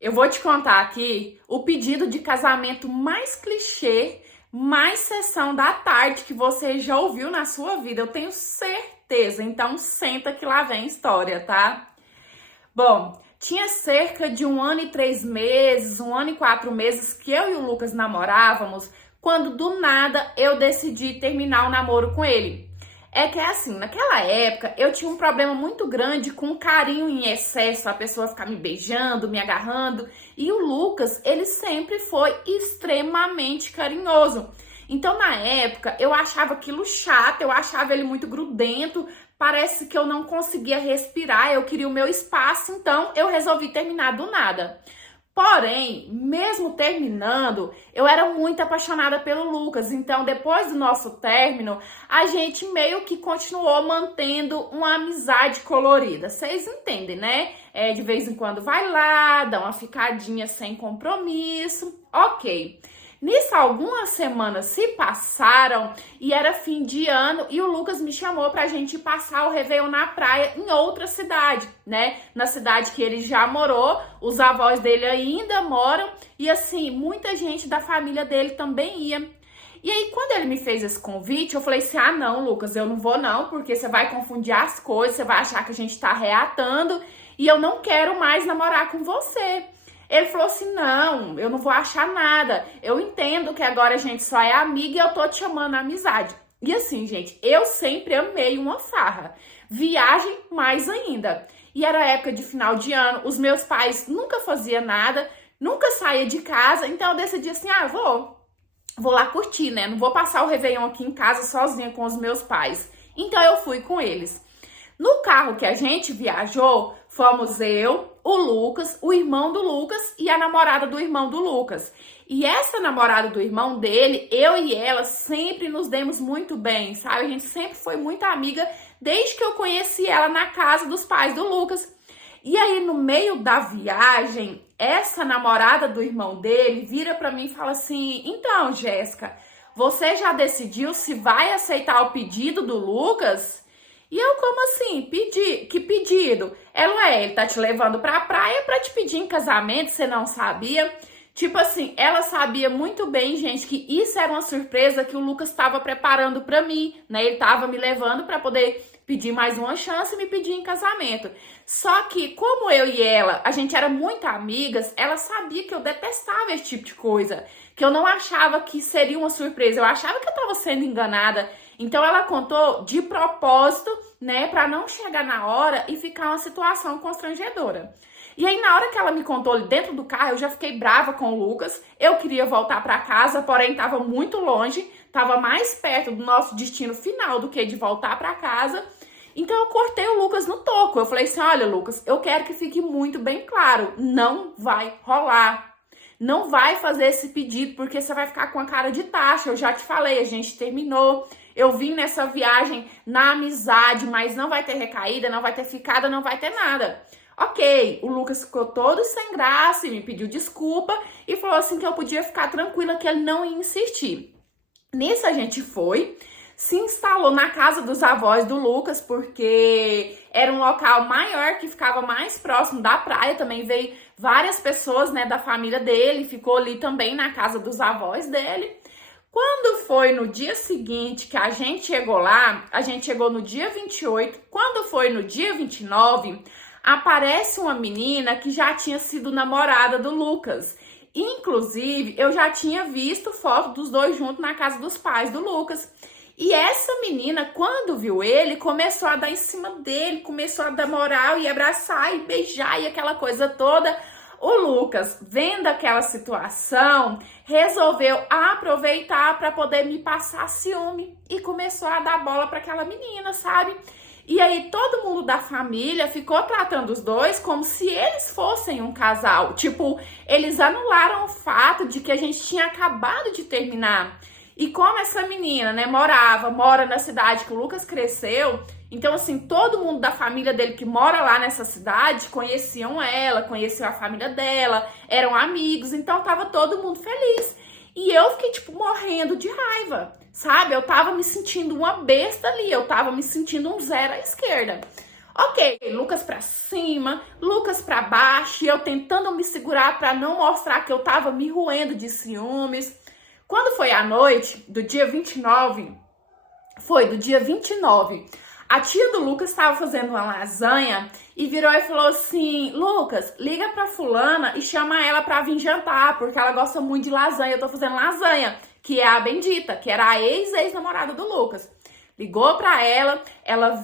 Eu vou te contar aqui o pedido de casamento mais clichê, mais sessão da tarde que você já ouviu na sua vida. Eu tenho certeza. Então senta que lá vem história, tá? Bom, tinha cerca de 1 ano e 3 meses, 1 ano e 4 meses que eu e o Lucas namorávamos, quando do nada eu decidi terminar o namoro com ele. É que é assim, naquela época eu tinha um problema muito grande com carinho em excesso, a pessoa ficar me beijando, me agarrando, e o Lucas, ele sempre foi extremamente carinhoso. Então, na época, eu achava aquilo chato, eu achava ele muito grudento, parece que eu não conseguia respirar, eu queria o meu espaço, então eu resolvi terminar do nada. Porém, mesmo terminando, eu era muito apaixonada pelo Lucas. Então, depois do nosso término, a gente meio que continuou mantendo uma amizade colorida. Vocês entendem, né? De vez em quando vai lá, dá uma ficadinha sem compromisso. Ok. Nisso, algumas semanas se passaram e era fim de ano e o Lucas me chamou pra gente passar o Réveillon na praia em outra cidade, né? Na cidade que ele já morou, os avós dele ainda moram e assim, muita gente da família dele também ia. E aí, quando ele me fez esse convite, eu falei assim: ah, não, Lucas, eu não vou não, porque você vai confundir as coisas, você vai achar que a gente tá reatando e eu não quero mais namorar com você. Ele falou assim: não, eu não vou achar nada. Eu entendo que agora a gente só é amiga e eu tô te chamando a amizade. E assim, gente, eu sempre amei uma farra. Viagem mais ainda. E era época de final de ano, os meus pais nunca faziam nada, nunca saía de casa, então eu decidi assim: ah, vou lá curtir, né? Não vou passar o Réveillon aqui em casa sozinha com os meus pais. Então eu fui com eles. No carro que a gente viajou, fomos eu, o Lucas, o irmão do Lucas e a namorada do irmão do Lucas. E essa namorada do irmão dele, eu e ela sempre nos demos muito bem, sabe? A gente sempre foi muito amiga desde que eu conheci ela na casa dos pais do Lucas. E aí, no meio da viagem, essa namorada do irmão dele vira pra mim e fala assim: então, Jéssica, você já decidiu se vai aceitar o pedido do Lucas? E eu, como assim? Que pedido? Ele tá te levando pra praia pra te pedir em casamento, você não sabia? Tipo assim, ela sabia muito bem, gente, que isso era uma surpresa que o Lucas estava preparando pra mim, né? Ele tava me levando pra poder pedir mais uma chance e me pedir em casamento. Só que, como eu e ela, a gente era muito amigas, ela sabia que eu detestava esse tipo de coisa, que eu não achava que seria uma surpresa, eu achava que eu tava sendo enganada. Então ela contou de propósito, né, para não chegar na hora e ficar uma situação constrangedora. E aí na hora que ela me contou ali dentro do carro, eu já fiquei brava com o Lucas. Eu queria voltar para casa, porém estava muito longe, estava mais perto do nosso destino final do que de voltar para casa. Então eu cortei o Lucas no toco. Eu falei assim: olha, Lucas, eu quero que fique muito bem claro, não vai rolar. Não vai fazer esse pedido porque você vai ficar com a cara de taxa. Eu já te falei, a gente terminou. Eu vim nessa viagem na amizade, mas não vai ter recaída, não vai ter ficada, não vai ter nada. Ok, o Lucas ficou todo sem graça e me pediu desculpa e falou assim que eu podia ficar tranquila, que ele não ia insistir. Nisso a gente foi, se instalou na casa dos avós do Lucas, porque era um local maior, que ficava mais próximo da praia. Também veio várias pessoas, né, da família dele, ficou ali também na casa dos avós dele. Quando foi no dia seguinte que a gente chegou lá, a gente chegou no dia 28, quando foi no dia 29, aparece uma menina que já tinha sido namorada do Lucas. Inclusive, eu já tinha visto foto dos dois juntos na casa dos pais do Lucas. E essa menina, quando viu ele, começou a dar em cima dele, começou a dar moral e abraçar e beijar e aquela coisa toda. O Lucas, vendo aquela situação, resolveu aproveitar para poder me passar ciúme e começou a dar bola para aquela menina, sabe? E aí todo mundo da família ficou tratando os dois como se eles fossem um casal. Tipo, eles anularam o fato de que a gente tinha acabado de terminar. E como essa menina, né, mora na cidade que o Lucas cresceu, então assim, todo mundo da família dele que mora lá nessa cidade conheciam ela, conheciam a família dela, eram amigos, então tava todo mundo feliz. E eu fiquei, tipo, morrendo de raiva, sabe? Eu tava me sentindo uma besta ali, eu tava me sentindo um zero à esquerda. Ok, Lucas pra cima, Lucas pra baixo, e eu tentando me segurar pra não mostrar que eu tava me roendo de ciúmes. Quando foi à noite do dia 29, a tia do Lucas estava fazendo uma lasanha e virou e falou assim: Lucas, liga pra fulana e chama ela pra vir jantar, porque ela gosta muito de lasanha. Eu tô fazendo lasanha, que é a Bendita, que era a ex-namorada do Lucas. Ligou pra ela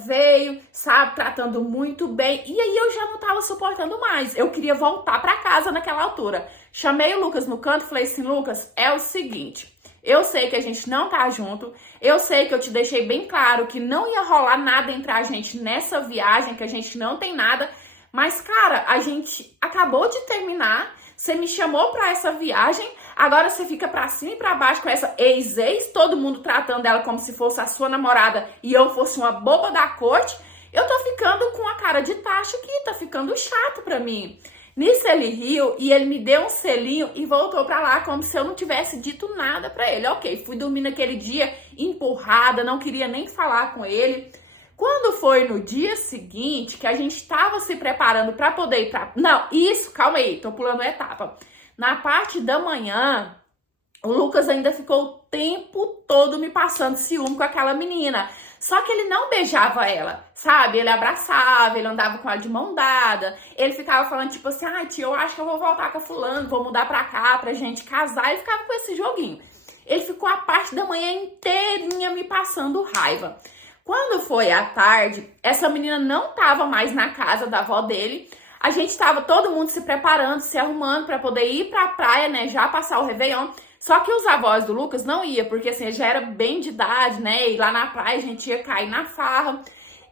veio, sabe, tratando muito bem. E aí eu já não tava suportando mais. Eu queria voltar pra casa naquela altura. Chamei o Lucas no canto e falei assim: Lucas, é o seguinte, eu sei que a gente não tá junto, eu sei que eu te deixei bem claro que não ia rolar nada entre a gente nessa viagem, que a gente não tem nada, mas, cara, a gente acabou de terminar, você me chamou pra essa viagem, agora você fica pra cima e pra baixo com essa ex, todo mundo tratando ela como se fosse a sua namorada e eu fosse uma boba da corte. Eu tô ficando com a cara de tacho aqui, tá ficando chato pra mim. Nisso ele riu e ele me deu um selinho e voltou pra lá como se eu não tivesse dito nada pra ele. Ok, fui dormir naquele dia empurrada, não queria nem falar com ele. Quando foi no dia seguinte, que a gente tava se preparando pra poder ir pra... Não, isso, calma aí, tô pulando a etapa. Na parte da manhã, o Lucas ainda ficou o tempo todo me passando ciúme com aquela menina. Só que ele não beijava ela, sabe? Ele abraçava, ele andava com ela de mão dada. Ele ficava falando tipo assim: ai, tia, eu acho que eu vou voltar com a fulano, vou mudar pra cá pra gente casar. Ele ficava com esse joguinho. Ele ficou a parte da manhã inteirinha me passando raiva. Quando foi à tarde, essa menina não tava mais na casa da avó dele. A gente tava todo mundo se preparando, se arrumando pra poder ir pra praia, né? Já passar o Réveillon. Só que os avós do Lucas não iam, porque assim, ele já era bem de idade, né? E lá na praia a gente ia cair na farra.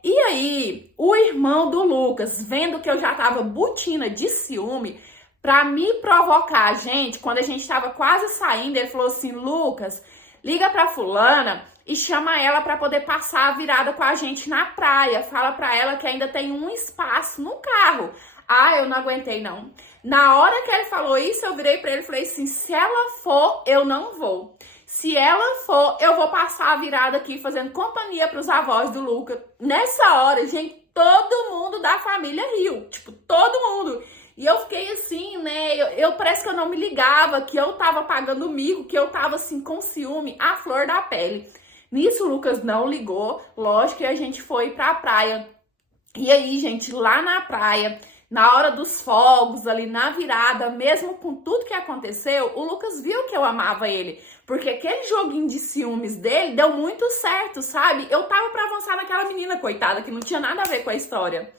E aí, o irmão do Lucas, vendo que eu já tava butina de ciúme, pra me provocar, gente, quando a gente tava quase saindo, ele falou assim: Lucas, liga pra fulana e chama ela pra poder passar a virada com a gente na praia. Fala pra ela que ainda tem um espaço no carro. Ah, eu não aguentei, não. Na hora que ele falou isso, eu virei pra ele e falei assim: se ela for, eu não vou. Se ela for, eu vou passar a virada aqui fazendo companhia pros avós do Lucas. Nessa hora, gente, todo mundo da família riu. Tipo, todo mundo. E eu fiquei assim, né? Eu parece que eu não me ligava, que eu tava pagando mico, que eu tava assim com ciúme, à flor da pele. Nisso, o Lucas não ligou. Lógico que a gente foi pra praia. E aí, gente, lá na praia, na hora dos fogos, ali na virada, mesmo com tudo que aconteceu, o Lucas viu que eu amava ele. Porque aquele joguinho de ciúmes dele deu muito certo, sabe? Eu tava pra avançar naquela menina, coitada, que não tinha nada a ver com a história.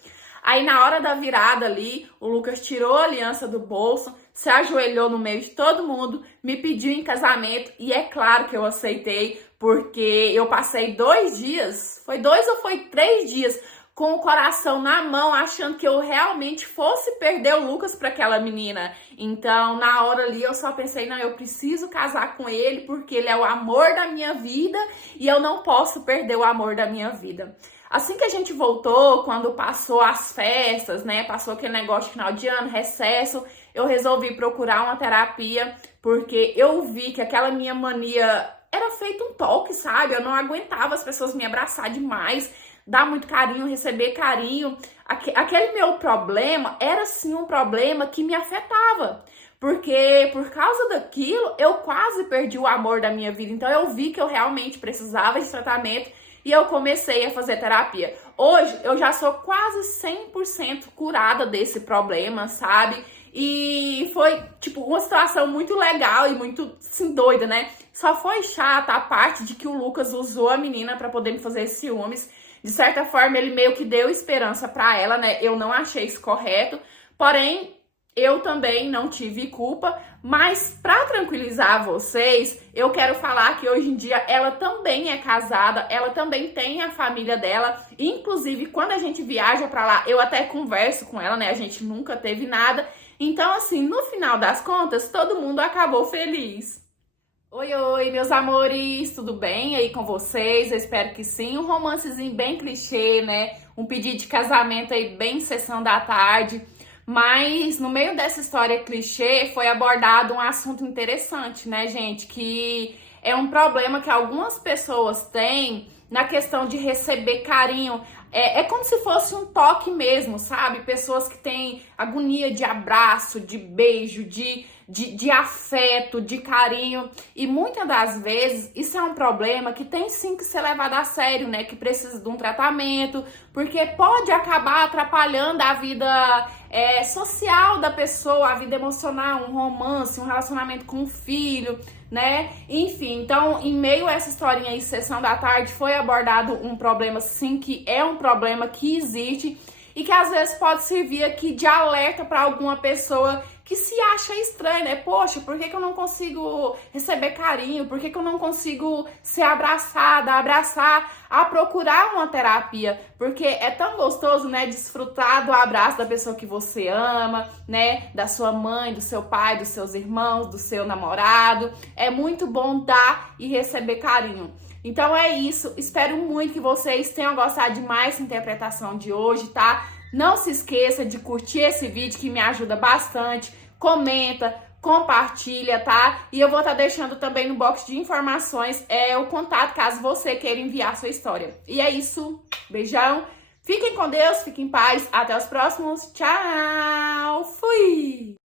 Aí na hora da virada ali, o Lucas tirou a aliança do bolso, se ajoelhou no meio de todo mundo, me pediu em casamento e é claro que eu aceitei, porque eu passei 2 dias, foi 2 ou foi 3 dias, com o coração na mão, achando que eu realmente fosse perder o Lucas para aquela menina. Então, na hora ali, eu só pensei: não, eu preciso casar com ele, porque ele é o amor da minha vida e eu não posso perder o amor da minha vida. Assim que a gente voltou, quando passou as festas, né, passou aquele negócio de final de ano, recesso, eu resolvi procurar uma terapia, porque eu vi que aquela minha mania era feito um toque, sabe? Eu não aguentava as pessoas me abraçar demais, dar muito carinho, receber carinho. Aquele meu problema era sim um problema que me afetava, porque por causa daquilo eu quase perdi o amor da minha vida. Então eu vi que eu realmente precisava de tratamento e eu comecei a fazer terapia. Hoje eu já sou quase 100% curada desse problema, sabe? E foi, tipo, uma situação muito legal e muito, assim, doida, né? Só foi chata a parte de que o Lucas usou a menina pra poder me fazer ciúmes. De certa forma, ele meio que deu esperança pra ela, né? Eu não achei isso correto. Porém, eu também não tive culpa. Mas, pra tranquilizar vocês, eu quero falar que hoje em dia ela também é casada. Ela também tem a família dela. Inclusive, quando a gente viaja pra lá, eu até converso com ela, né? A gente nunca teve nada. Então, assim, no final das contas, todo mundo acabou feliz. Oi, meus amores, tudo bem aí com vocês? Eu espero que sim. Um romancezinho bem clichê, né? Um pedido de casamento aí bem sessão da tarde. Mas no meio dessa história clichê foi abordado um assunto interessante, né, gente? Que é um problema que algumas pessoas têm na questão de receber carinho. É como se fosse um toque mesmo, sabe? Pessoas que têm agonia de abraço, de beijo, de afeto, de carinho. E muitas das vezes isso é um problema que tem sim que ser levado a sério, né? Que precisa de um tratamento, porque pode acabar atrapalhando a vida social da pessoa, a vida emocional, um romance, um relacionamento com o filho, né? Enfim, então, em meio a essa historinha aí, Sessão da Tarde, foi abordado um problema, sim, que é um problema que existe e que às vezes pode servir aqui de alerta para alguma pessoa que se acha estranho, né? Poxa, por que eu não consigo receber carinho? Por que eu não consigo ser abraçada, abraçar, a procurar uma terapia? Porque é tão gostoso, né? Desfrutar do abraço da pessoa que você ama, né? Da sua mãe, do seu pai, dos seus irmãos, do seu namorado. É muito bom dar e receber carinho. Então é isso, espero muito que vocês tenham gostado de mais essa interpretação de hoje, tá? Não se esqueça de curtir esse vídeo que me ajuda bastante, comenta, compartilha, tá? E eu vou estar deixando também no box de informações o contato caso você queira enviar sua história. E é isso, beijão, fiquem com Deus, fiquem em paz, até os próximos, tchau, fui!